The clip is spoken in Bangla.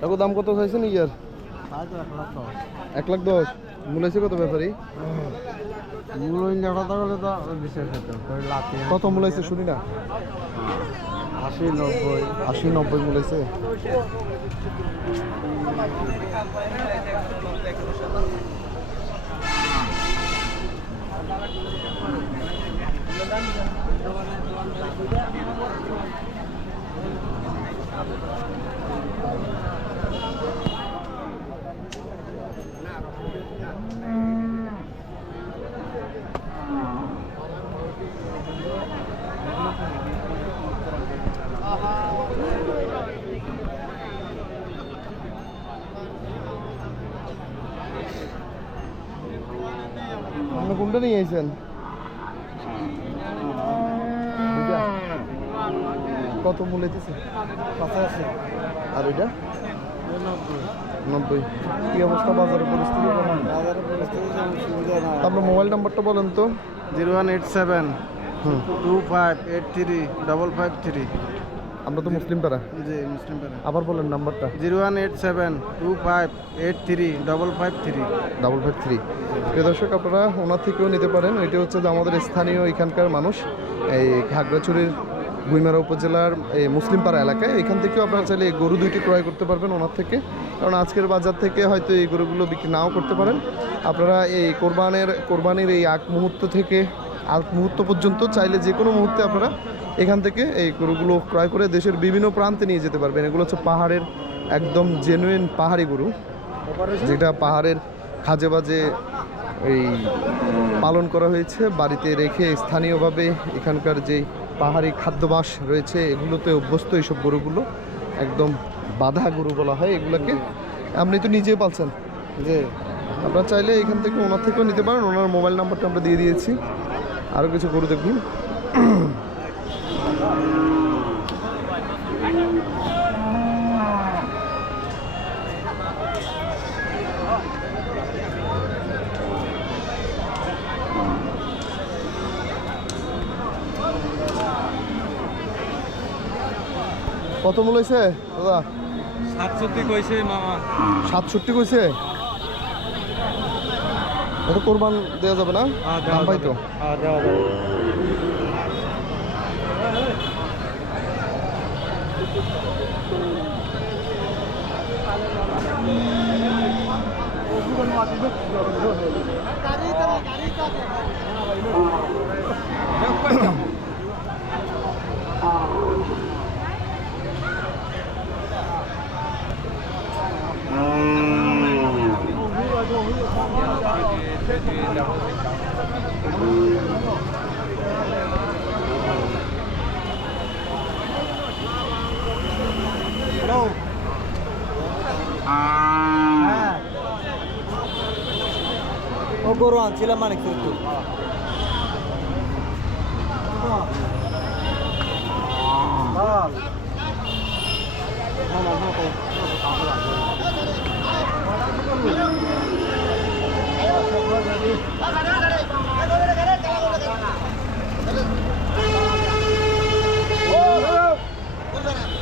কাকু দাম কত চাইছেন ইয়ার? 1,10,000। মূলাইছে কত ব্যাপারী? কত মূলাইছে শুনি না। 80-90 মূলাইছে। আপনি কোনটা নিয়ে আইছেন? কত মূল্যতেছে? 85। আর ওইটা 90। কি অবস্থা বাজারের পরিস্থিতি? আপনার মোবাইল নাম্বারটা বলেন তো। 0187 2583 আমরা তো মুসলিম পাড়া। জি মুসলিম পাড়া। আবার বলেন নাম্বারটা। 0187 2583 553। প্রিয় দর্শক, আপনারা ওনার থেকেও নিতে পারেন। এটা হচ্ছে যে আমাদের স্থানীয় এখানকার মানুষ, এই খাগড়াছড়ির গুইমারা উপজেলার এই মুসলিমপাড়া এলাকায়। এখান থেকেও আপনারা চাইলে এই গরু দুইটি ক্রয় করতে পারবেন ওনার থেকে, কারণ আজকের বাজার থেকে হয়তো এই গরুগুলো বিক্রি নাও করতে পারেন। আপনারা এই কোরবানির এই আগ মুহূর্ত থেকে আগ মুহূর্ত পর্যন্ত চাইলে যে কোনো মুহূর্তে আপনারা এখান থেকে এই গরুগুলো ক্রয় করে দেশের বিভিন্ন প্রান্তে নিয়ে যেতে পারবেন। এগুলো হচ্ছে পাহাড়ের একদম জেনুইন পাহাড়ি গরু, যেটা পাহাড়ের খাজে বাজে এই পালন করা হয়েছে, বাড়িতে রেখে স্থানীয়ভাবে এখানকার যে পাহাড়ি খাদ্যাভ্যাস রয়েছে এগুলোতে অভ্যস্ত। এইসব গরুগুলো একদম বাঁধা গরু বলা হয় এগুলোকে। আপনি তো নিজেই পালছেন, যে আপনারা চাইলে এখান থেকে ওনার থেকেও নিতে পারেন। ওনার মোবাইল নাম্বারটা আমরা দিয়ে দিয়েছি। আরও কিছু গরু দেখুন। কত মূল হয়েছে দাদা? 67 কইছে মামা। 67 কইছে? এটা কোরবান দেওয়া যাবে না? দাম পাই তো। দেওয়া যাবে। ও গরু আনছিলাম মানে কিন্তু